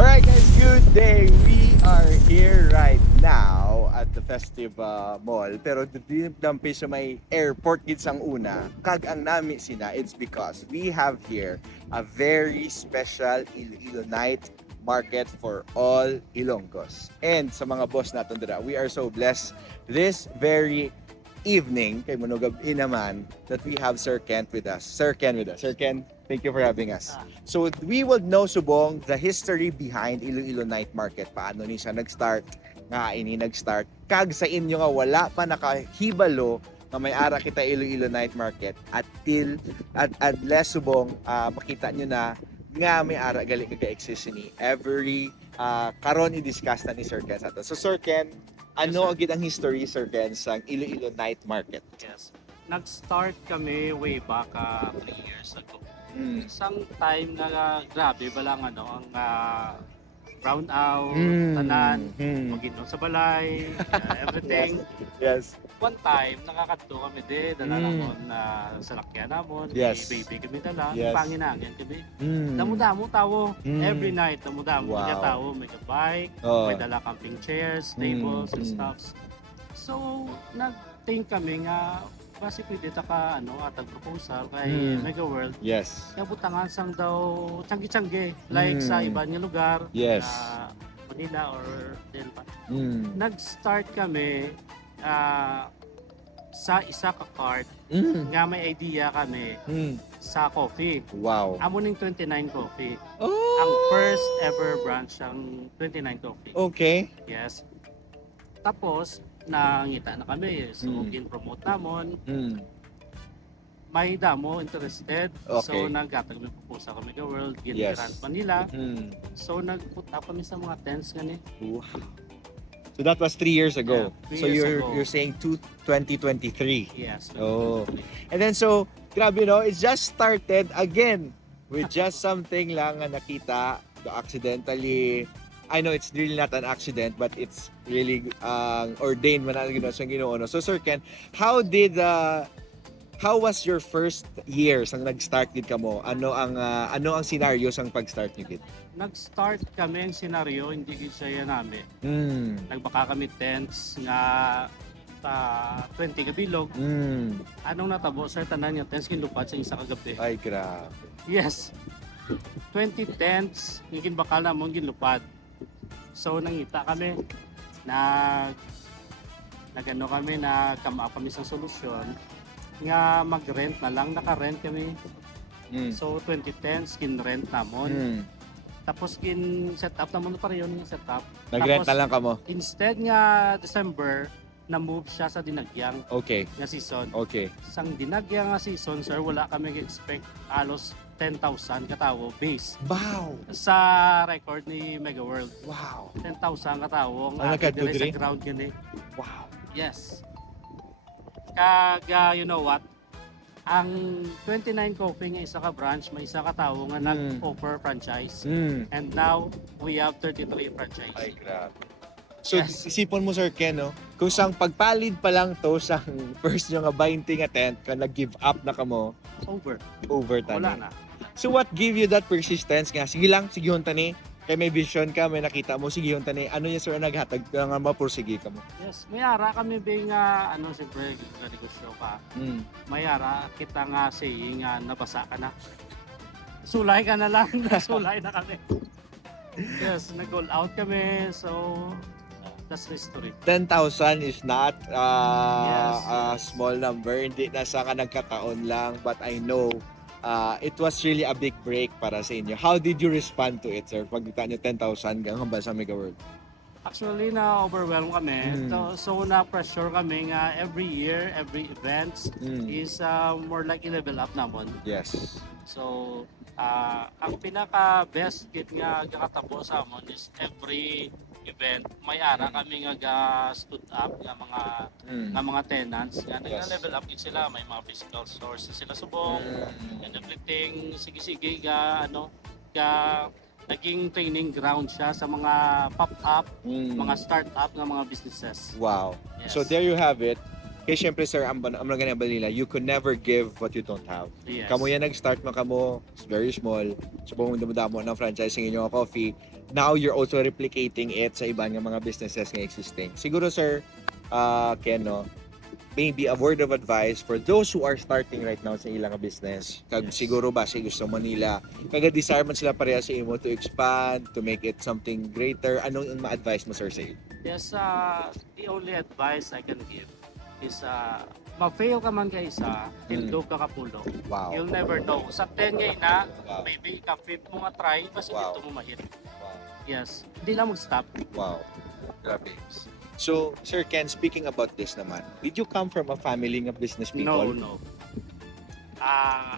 Alright guys, good day! We are here right now at the Festive Mall. Pero dampi sa may airport gid sang una. Kag ang nami sina, it's because we have here a very special Iloilo night market for all Ilonggos. And sa mga boss natin dira, we are so blessed this very evening, kay Manugab naman, that we have Sir Kent with us. Sir Ken with us. Sir Ken, thank you for having us. So we will know subong the history behind Iloilo Night Market. Paano ni siya nag-start, nga ini nag-start. Kag sa inyo nga wala pa nakahibalo na may ara kita Iloilo Night Market at less subong makita nyo na nga may ara gali ka-exist ni every karon i-discuss na ni Sir Ken sa ato. So Sir Ken, ano agad ang history, Sir Ken, sa Iloilo Night Market? Yes. Nag-start kami way back 3 years ago. Isang time na grabe ba lang ang brown out, tanan, maginom sa balay, everything. Yes. One time, nakakadto kami dala namon na salakyan namon, Yes. may baby kami dala, Yes. panginangyan kami. Damo-damo tawo, every night damo-damo Wow. tawo, may bike, Oh. may dala camping chairs, tables, and stuffs. So, nag-think kami nga, kasi pwede ka atag proposal kay Mega World. Yes. Yung butangan sang daw tiyanggi-tiyanggi like sa iba nga lugar, Yes. Manila or Delta. Mm. Nag-start kami sa isa ka cart nga may idea kami sa coffee. Wow. Amo ning 29 Coffee. Oh. Ang first ever branch ang 29 Coffee. Okay. Yes. Tapos nangita na kami, so gin-promote namon. May damo interested, so Okay. naggatag ng proposal kami sa World, Yes. Grant Manila. So nag-put up kami sa mga tents gani. Wow. So that was 3 years ago. Yeah, 3 so years you're ago. you're saying 2023. Yes. Oh. And then so, grabe no, it just started again with just something lang nga nakita accidentally. I know it's really not an accident, but it's really ordained man ang Ginoo sa Ginoo. No? So Sir Ken, how was your first year sang nag-start gid kamo? Ano ang scenario sang pag-start niyo gid? Nag-start kami ang senaryo, hindi gid siya namin. Nagbaka kami tents nga 20 ka bilog. Anong natabo sa tanan yung tents kinlupad sa isa ka gabi. Ay, grabe. Yes. 20 tents ngin bakal na mong ginlupad. So nangita kami na nagano kami na come up kami sa solusyon nga mag-rent na lang, naka-rent kami. So 20 tents kin-rent namon. Tapos kin-set up namon pa rin yung set up. Nag-rent Tapos, na lang kamo. Instead nga December, na-move siya sa dinagyang Okay. nga season. Okay. Sang dinagyang nga season, sir, wala kami expect alos 10,000 katawo base Wow. sa record ni Mega World. Wow. 10,000 katawo Ang ang nagkadto dire sa diri? ground gani. Wow. Yes. Kag you know what? Ang 29 Coffee nga isa ka branch, may isa ka tawo nga nag-offer franchise. And now we have 33 franchise. Ay, grabe. So, Yes. isipon mo, Sir Ken, no? Kung sang pagpalid pa lang to sa first nyo nga 20 nga tent, kung nag-give up na kamo, Over. over Wala tani. na. So, what give you that persistence nga? Sige lang, sige yun tani. Kaya may vision ka, may nakita mo, sige yun tani. Ano yung sir naghatag ka nga mapursige ka mo? Yes, mayara kami being siyempre negosyo ka. Mayara kita nga saying nabasa ka na. Sulay ka na lang, sulay na kami. Yes, nag-all out kami. So that's the story. 10,000 is not Yes, a yes. small number. Hindi na sa ka nagkataon lang. But I know it was really a big break para sa inyo. How did you respond to it, sir? Pagkita nyo 10,000 hanggang sa Mega World? Actually, na-overwhelm kami. So na-pressure kami nga every year, every events is more like i-level up namon. Yes. So, ang pinaka-best kit nga kakatabo sa amon is every event may ara kami nga stood up nga mga tenants nga nag-level up gid sila, may mga physical sources sila subong and everything, sige-sige naging training ground siya sa mga pop-up, mga start-up ng mga businesses. Wow. Yes. So there you have it. Kaya syempre sir, ang mga balila, you could never give what you don't have. Yes. Kamo yan nag-start man kamo, it's very small. So kung damo ng franchising inyo coffee, now you're also replicating it sa iba nga mga businesses nga existing. Siguro sir, Ken, no, maybe a word of advice for those who are starting right now sa ilang business. Kag Yes. siguro ba sa gusto Manila, kaga desire man sila pareha sa imo to expand, to make it something greater. Anong ma-advise mo sir sa iyo? Yes, the only advice I can give is ma-fail ka man kay isa, tindog ka kapulo. Wow. You'll never know. Sa 10 ngayon na, Wow. maybe ka-fifth mo nga try, basta Wow. dito mo mahit. Wow. Yes. Hindi lang mag-stop. Wow. Grabe. So, Sir Ken, speaking about this naman, did you come from a family of business people? No.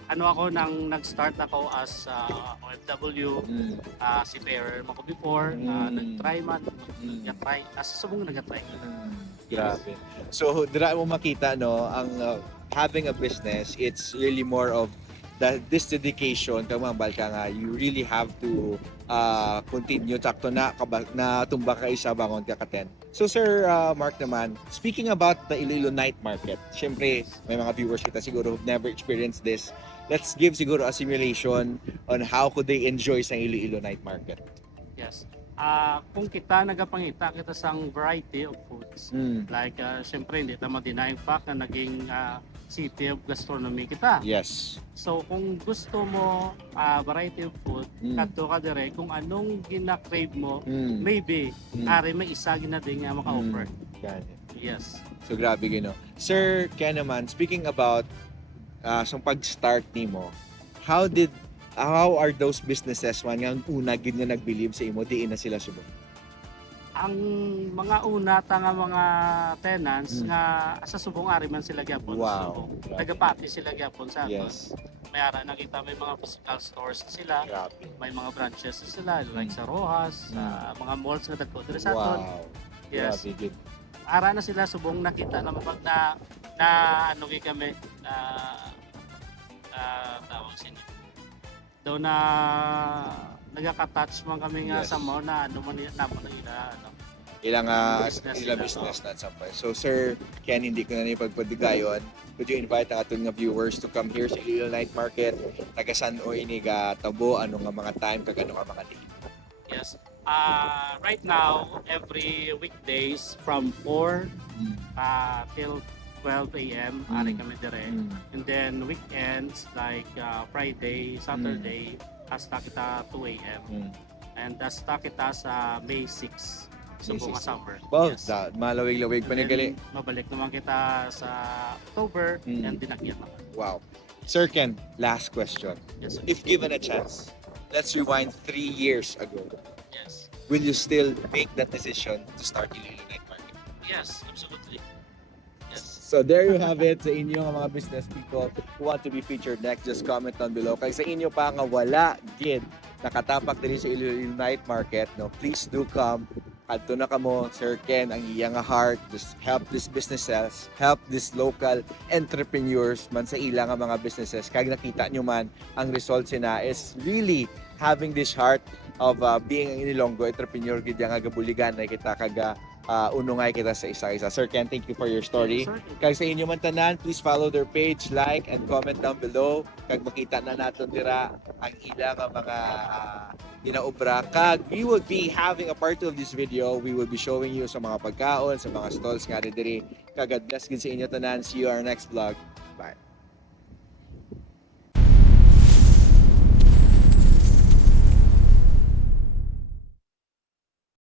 Ano ako, nang nag-start ako as OFW, Mm. seafarer ako before, Mm. nag-try man, Mm. nag-try, subong nag-try. Grabe. So, dira mo makita, no, ang having a business, it's really more of this dedication kag mga balka nga you really have to continue takto na tumba ka isa bangon ka katen. So Sir Mark naman, speaking about the Iloilo night market, syempre may mga viewers kita siguro who've never experienced this. Let's give siguro a simulation on how could they enjoy sa Iloilo night market. Yes. Kung kita nagapangita kita sang variety of foods, like syempre hindi ta ma-deny fact na naging city of gastronomy kita. Yes. So kung gusto mo variety of food, kadto ka dire kung anong gina-crave mo, maybe ari may isa gina din nga maka-offer. Yes. So grabe gino. Sir Ken naman, speaking about sa pag-start nimo, how are those businesses man nga una gid nga nag-believe sa imo diin na sila subok? Ang mga una ta nga mga tenants nga sa subong ari man sila gyapon. Wow. So, nagapati sila gyapon sa aton. Yes. May ara nakita may mga physical stores na sila, Grabe. may mga branches na sila like sa Rojas, sa mga malls nga dagko diri sa aton. Wow. Yes. Grabe gid. Ara na sila subong nakita na na ano kami na tawag sino. Daw na nagaka-touch man kami nga Yes. sa mo na ano man namo na ila ano. Ilang Business ilang nila. business na sampay. So Sir Ken, hindi ko na ni pagpadigayon. Could you invite ang aton nga viewers to come here sa Iloilo Night Market? Tagasan o ini ga tabo ano nga mga time kag ano nga mga day. Yes. Right now every weekdays from 4 till 12 a.m. ari kami dire. And then weekends like Friday, Saturday, hasta kita 2 a.m. And hasta kita sa May 6 sa May buong 6. summer. Wow, Yes. malawig-lawig pa ni And gali. then, mabalik naman kita sa October and dinakyan naman. Wow. Sir Ken, last question. Yes, sir. If given a chance, let's rewind 3 years ago. Yes. Will you still make that decision to start Iloilo Night Market? Yes, absolutely. Yes. So there you have it sa inyo mga business people who want to be featured next. Just comment down below. Kaya sa inyo pa nga wala gid nakatapak din sa Iloilo Night Market, no, please do come. Adto na kamo, Sir Ken, ang iyang heart, just help these businesses, help these local entrepreneurs man sa ilang nga mga businesses. Kag nakita nyo man, ang result sina is really having this heart of being an Ilonggo entrepreneur gid nga gabuligan na kita kaga unungay kita sa isa-isa. Sir Ken, thank you for your story. Sir, Kag sa inyo man tanan, please follow their page, like, and comment down below. Kag makita na naton dira ang ilang mga ginaobra. Kag we will be having a part 2 of this video. We will be showing you sa mga pagkaon, sa mga stalls nga diri. Kag God bless gid sa inyo tanan. See you on our next vlog. Bye.